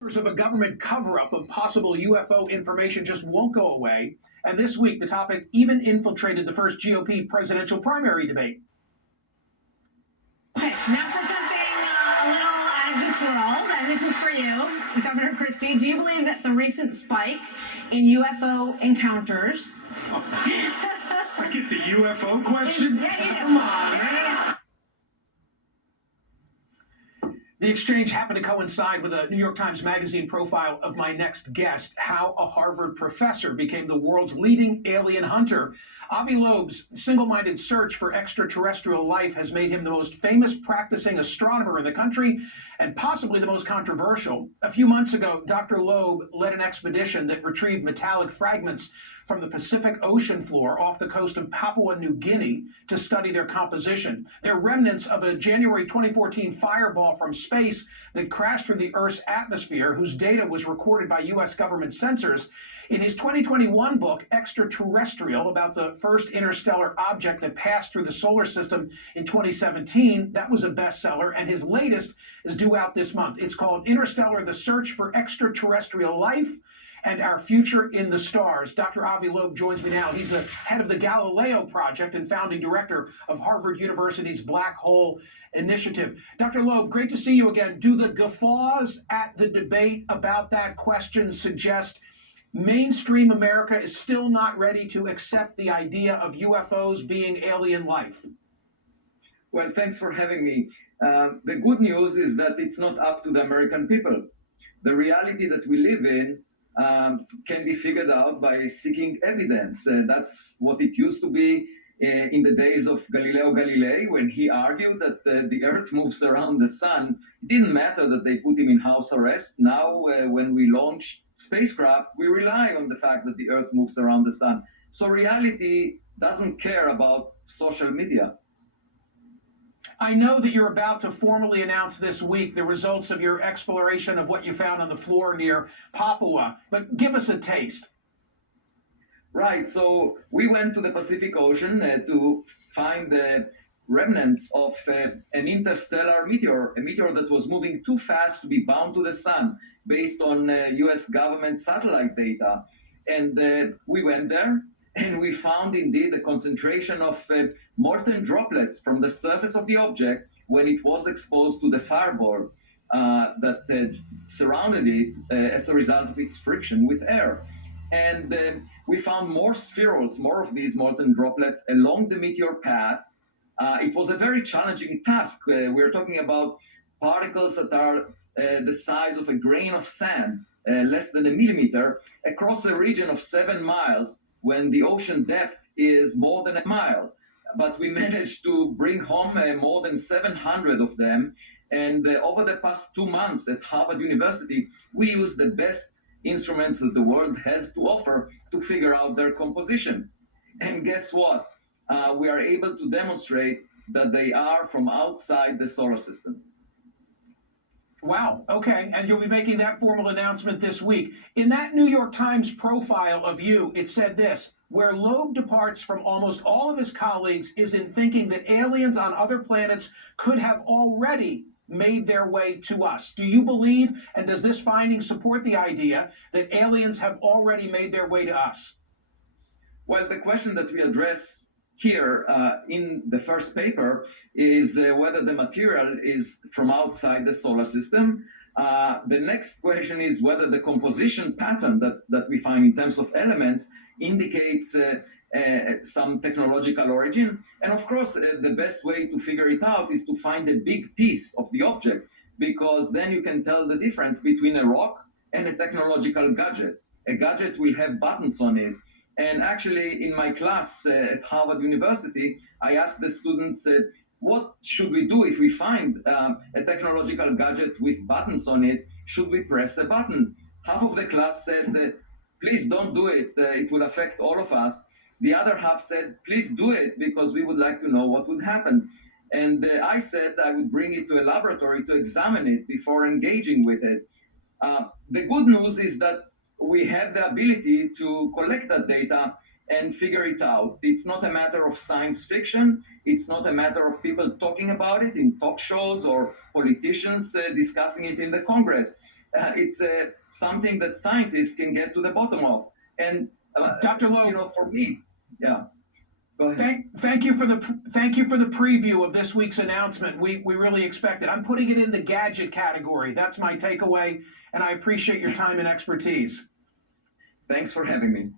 Of a government cover-up of possible UFO information just won't go away. And this week, the topic even infiltrated the first GOP presidential primary debate. Okay, now for something a little out of this world, and this is for you, Governor Christie. Do you believe that the recent spike in UFO encounters? I get the UFO question? Come on, man. The exchange happened to coincide with a New York Times Magazine profile of my next guest, how a Harvard professor became the world's leading alien hunter. Avi Loeb's single-minded search for extraterrestrial life has made him the most famous practicing astronomer in the country and possibly the most controversial. A few months ago, Dr. Loeb led an expedition that retrieved metallic fragments from the Pacific Ocean floor off the coast of Papua New Guinea to study their composition. They're remnants of a January 2014 fireball from space that crashed through the Earth's atmosphere, whose data was recorded by U.S. government sensors. In his 2021 book, Extraterrestrial, about the first interstellar object that passed through the solar system in 2017, that was a bestseller, and his latest is due out this month. It's called Interstellar: The Search for Extraterrestrial Life and Our Future in the Stars. Dr. Avi Loeb joins me now. He's the head of the Galileo Project and founding director of Harvard University's Black Hole Initiative. Dr. Loeb, great to see you again. Do the guffaws at the debate about that question suggest mainstream America is still not ready to accept the idea of UFOs being alien life? Well, thanks for having me. The good news is that it's not up to the American people. The reality that we live in can be figured out by seeking evidence. That's what it used to be in the days of Galileo Galilei, when he argued that the Earth moves around the sun. It didn't matter that they put him in house arrest. Now, when we launch spacecraft, we rely on the fact that the Earth moves around the sun. So reality doesn't care about social media. I know that you're about to formally announce this week the results of your exploration of what you found on the floor near Papua, but give us a taste. Right, so we went to the Pacific Ocean to find the remnants of an interstellar meteor, a meteor that was moving too fast to be bound to the sun based on US government satellite data. And we went there and we found indeed a concentration of molten droplets from the surface of the object when it was exposed to the fireball that surrounded it as a result of its friction with air. And we found more spherules, more of these molten droplets along the meteor path. It was a very challenging task. We're talking about particles that are the size of a grain of sand, less than a millimeter, across a region of 7 miles when the ocean depth is more than a mile. But we managed to bring home more than 700 of them. And over the past 2 months at Harvard University, we used the best instruments that the world has to offer to figure out their composition. And guess what? We are able to demonstrate that they are from outside the solar system. Wow. Okay. And you'll be making that formal announcement this week. In that New York Times profile of you, it said this: where Loeb departs from almost all of his colleagues is in thinking that aliens on other planets could have already made their way to us. Do you believe, and does this finding support the idea that aliens have already made their way to us? Well, the question that we address here in the first paper is whether the material is from outside the solar system. The next question is whether the composition pattern that we find in terms of elements indicates some technological origin. And of course, the best way to figure it out is to find a big piece of the object, because then you can tell the difference between a rock and a technological gadget. A gadget will have buttons on it. And actually, in my class at Harvard University, I asked the students, what should we do if we find a technological gadget with buttons on it? Should we press a button? Half of the class said, please don't do it. It will affect all of us. The other half said, please do it because we would like to know what would happen. And I said I would bring it to a laboratory to examine it before engaging with it. The good news is that we have the ability to collect that data and figure it out. It's not a matter of science fiction. It's not a matter of people talking about it in talk shows or politicians discussing it in the Congress. it's something that scientists can get to the bottom of. And Dr. Loeb, for me, yeah. Go ahead. thank you for the preview of this week's announcement. We really expect it. I'm putting it in the gadget category. That's my takeaway, and I appreciate your time and expertise. Thanks for having me.